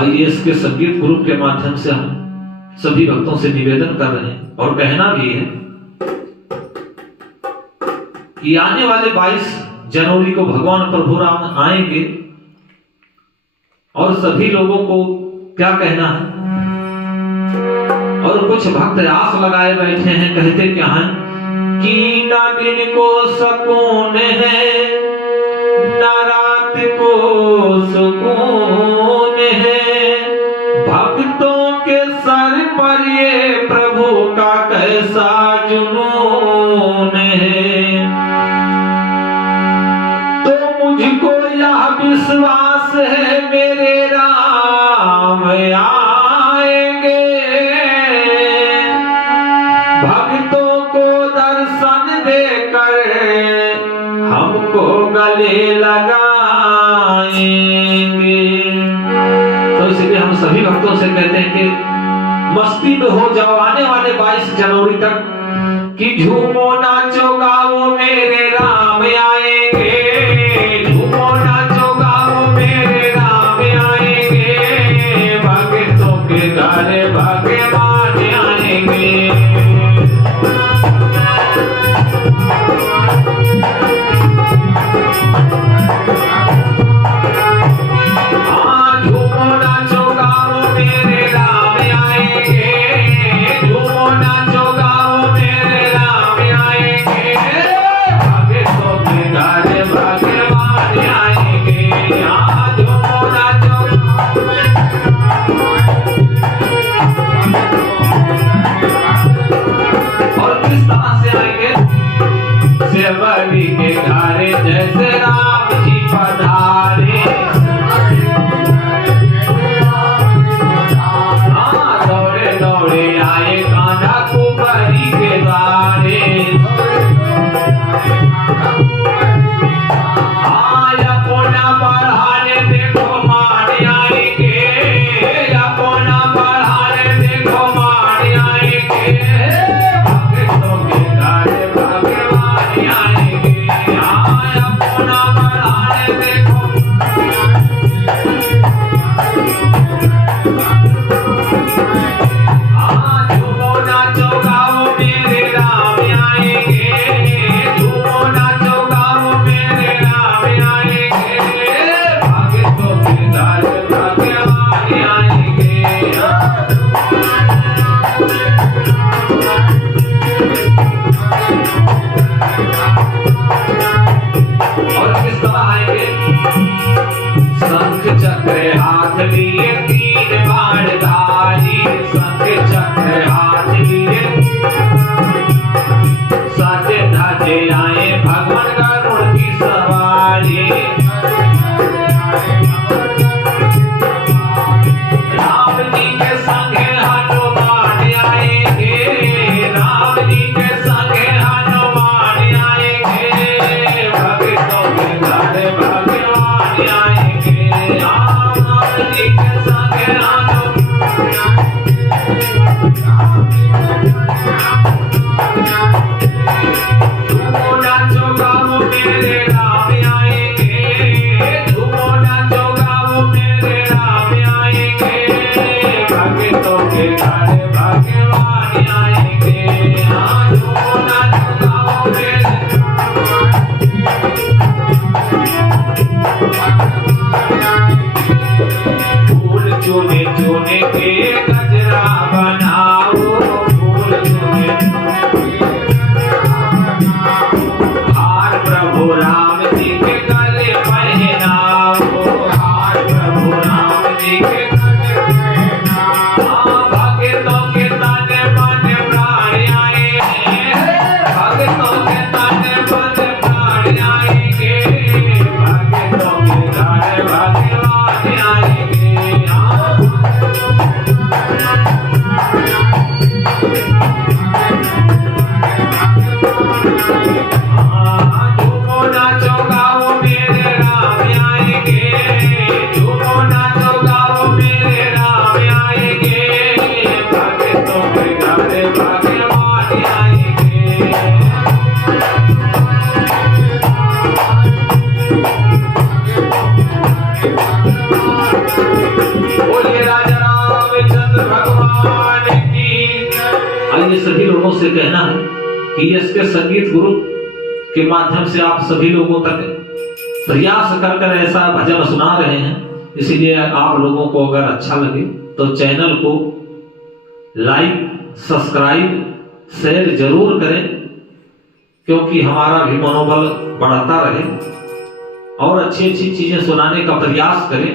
आइए इसके संगीत ग्रुप के माध्यम से हम सभी भक्तों से निवेदन कर रहे हैं और कहना भी है कि आने वाले 22 जनवरी को भगवान प्रभु राम आएंगे और सभी लोगों को क्या कहना है। और कुछ भक्त आस लगाए बैठे हैं, कहते क्या हैं कि ना दिन को सुकून है ना रात को सुकून है, भक्तों के सर पर ये प्रभु का कैसा जुनून है। तो मुझको यह विश्वास है मेरे राम आएंगे, भक्तों को दर्शन देकर हमको गले लगाएंगे। तो इसलिए हम सभी भक्तों से कहते हैं कि मस्ती में हो जाओ आने वाले 22 जनवरी तक, कि झूमो नाचो गाओ मेरे राम आएंगे, झूमो नाचो गाओ मेरे राम आएंगे, भक्तों के घर भगवान आएंगे। सेवरी के घरे जैसे राम जी पधारे, दौड़े दौड़े आए कान्हा कुंवरी के द्वारे, अपना बढ़ाने देखो मान आएंगे, अपना बढ़ाने देखो मान आएंगे, भक्तों के घर भगवान आएंगे। अपना बढ़ाने देखो झूमो नाचो गाओ मेरे राम आएंगे, झूमो नाचो गाओ मेरे राम आएंगे, भक्तों के घर भगवान आएंगे। और किस तरह आएंगे, शंख चक्र हाथ लिए तीर बाण धारी, शंख चक्र हाथ लिए साजे धाजे आए भगवान गरुड़ की सवारी, राम जी के संगे हनुमान आएंगे, राम जी के संगे हनुमान आएंगे, भक्तों के घर भगवान आएंगे, राम जी के संगे सभी लोगों से कहना है कि यश के संगीत गुरु के माध्यम से आप सभी लोगों तक प्रयास कर कर ऐसा भजन सुना रहे हैं। इसलिए आप लोगों को अगर अच्छा लगे तो चैनल को लाइक, सब्सक्राइब, शेयर जरूर करें, क्योंकि हमारा भी मनोबल बढ़ता रहे और अच्छी अच्छी चीजें सुनाने का प्रयास करें।